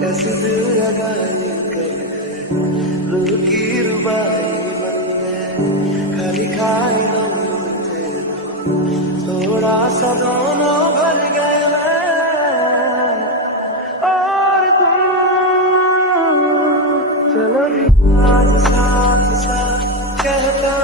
कैसे दिल लगाई कर रूह की रुबाई बन गए खाली खाए दम थे थोड़ा सा दोनों भर गए मैं और तुम चलो जी आज साथ साथ कहता